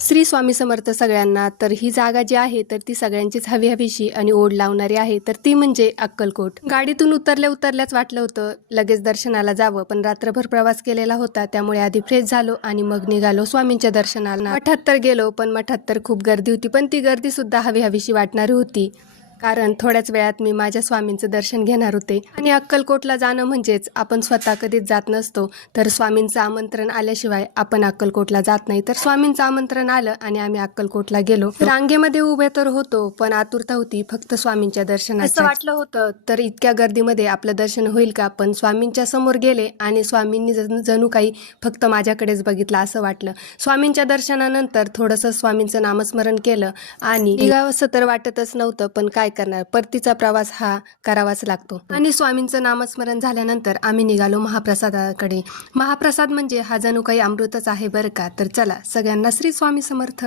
श्री स्वामी समर्थ सगळ्यांना. तर ही जागा जी आहे तर ती सगळ्यांचीच हवीशी आणि ओढ लावणारी आहे, तर ती म्हणजे अक्कलकोट. गाडीतून उतरल्याच वाटलं होतं लगेच दर्शनाला जावं, पण रात्रभर प्रवास केलेला होता त्यामुळे आधी फ्रेश झालो आणि मग निघालो स्वामींच्या दर्शनाला. मठात तर गेलो, पण मठात तर खूप गर्दी होती, पण ती गर्दी सुद्धा हवीशी वाटणारी होती, कारण थोड्याच वेळात मी माझ्या स्वामींचं दर्शन घेणार होते. आणि अक्कलकोटला जाणं म्हणजेच आपण स्वतः कधीच जात नसतो, तर स्वामींचं आमंत्रण आल्याशिवाय आपण अक्कलकोटला जात नाही. तर स्वामींचं आमंत्रण आलं आणि आम्ही अक्कलकोटला गेलो. रांगेमध्ये उभे तर होतो, पण आतुरता होती फक्त स्वामींच्या दर्शनाची. असं वाटलं होतं तर इतक्या गर्दीमध्ये आपलं दर्शन होईल का, पण स्वामींच्या समोर गेले आणि स्वामींनी जणू काही फक्त माझ्याकडेच बघितलं असं वाटलं. स्वामींच्या दर्शनानंतर थोडंसं स्वामींचं नामस्मरण केलं आणि निघावंसं तर वाटतच नव्हतं, पण काय करणार, परतीचा प्रवास हा करावाच लागतो. आणि स्वामींचं नामस्मरण झाल्यानंतर आम्ही निघालो महाप्रसादाकडे. महाप्रसाद म्हणजे हा जणू काही अमृतच आहे बरं का. तर चला, सगळ्यांना श्री स्वामी समर्थ.